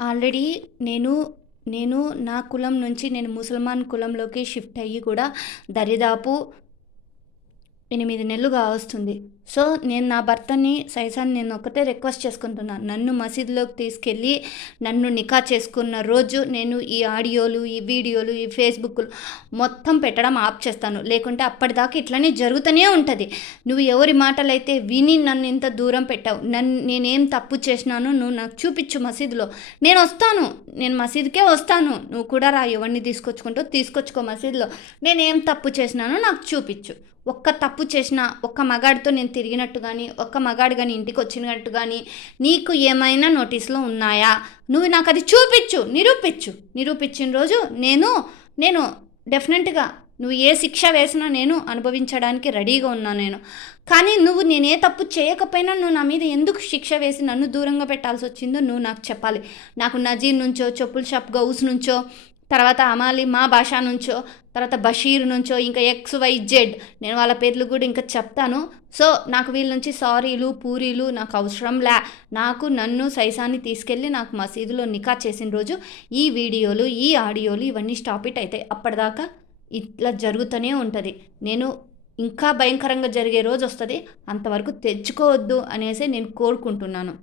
Already నేను నేను నా కులం నుంచి నేను ముసల్మాన్ కులంలోకి షిఫ్ట్ అయ్యి కూడా దరిదాపు ఎనిమిది నెలలుగా వస్తుంది. సో నేను నా భర్తని సైసాన్ని నేను ఒకటే రిక్వెస్ట్ చేసుకుంటున్నాను నన్ను మసీదులోకి తీసుకెళ్ళి నన్ను నికా చేసుకున్న రోజు నేను ఈ ఆడియోలు ఈ వీడియోలు ఈ ఫేస్బుక్లు మొత్తం పెట్టడం ఆప్ చేస్తాను. లేకుంటే అప్పటిదాకా ఇట్లనే జరుగుతూనే ఉంటుంది. నువ్వు ఎవరి మాటలైతే విని నన్ను ఇంత దూరం పెట్టావు నన్ను నేనేం తప్పు చేసినాను నువ్వు నాకు చూపించు మసీదులో. నేను వస్తాను. నేను మసీదుకే వస్తాను. నువ్వు కూడా రా ఎవరిని తీసుకొచ్చుకుంటూ తీసుకొచ్చుకో మసీదులో. నేనేం తప్పు చేసినానో నాకు చూపించు. ఒక్క తప్పు చేసిన ఒక్క మగాడితో నేను తిరిగినట్టు కానీ ఒక్క మగాడు కానీ ఇంటికి వచ్చినట్టు కానీ నీకు ఏమైనా నోటీసులో ఉన్నాయా? నువ్వు నాకు అది చూపించు నిరూపించు. నిరూపించిన రోజు నేను నేను డెఫినెట్గా నువ్వు ఏ శిక్ష వేసినా నేను అనుభవించడానికి రెడీగా ఉన్నాను నేను. కానీ నువ్వు నేనే తప్పు చేయకపోయినా నువ్వు నా మీద ఎందుకు శిక్ష వేసి నన్ను దూరంగా పెట్టాల్సి వచ్చిందో నువ్వు నాకు చెప్పాలి. నాకు నజీర్ నుంచో చెప్పుల షాప్ గౌస్ నుంచో తర్వాత అమాలి మా భాష నుంచో తర్వాత బషీర్ నుంచో ఇంకా ఎక్స్ వై జెడ్. నేను వాళ్ళ పేర్లు కూడా ఇంకా చెప్తాను. సో నాకు వీళ్ళ నుంచి సారీలు పూరీలు నాకు అవసరం లే. నాకు నన్ను సైసాన్ని తీసుకెళ్ళి నాకు మసీదులో నికా చేసిన రోజు ఈ వీడియోలు ఈ ఆడియోలు ఇవన్నీ స్టాప్ ఇట్ అవుతాయి అప్పటిదాకా ఇట్లా జరుగుతూనే ఉంటుంది. నేను ఇంకా భయంకరంగా జరిగే రోజు వస్తుంది. అంతవరకు తెచ్చుకోవద్దు అనేసి నేను కోరుకుంటున్నాను.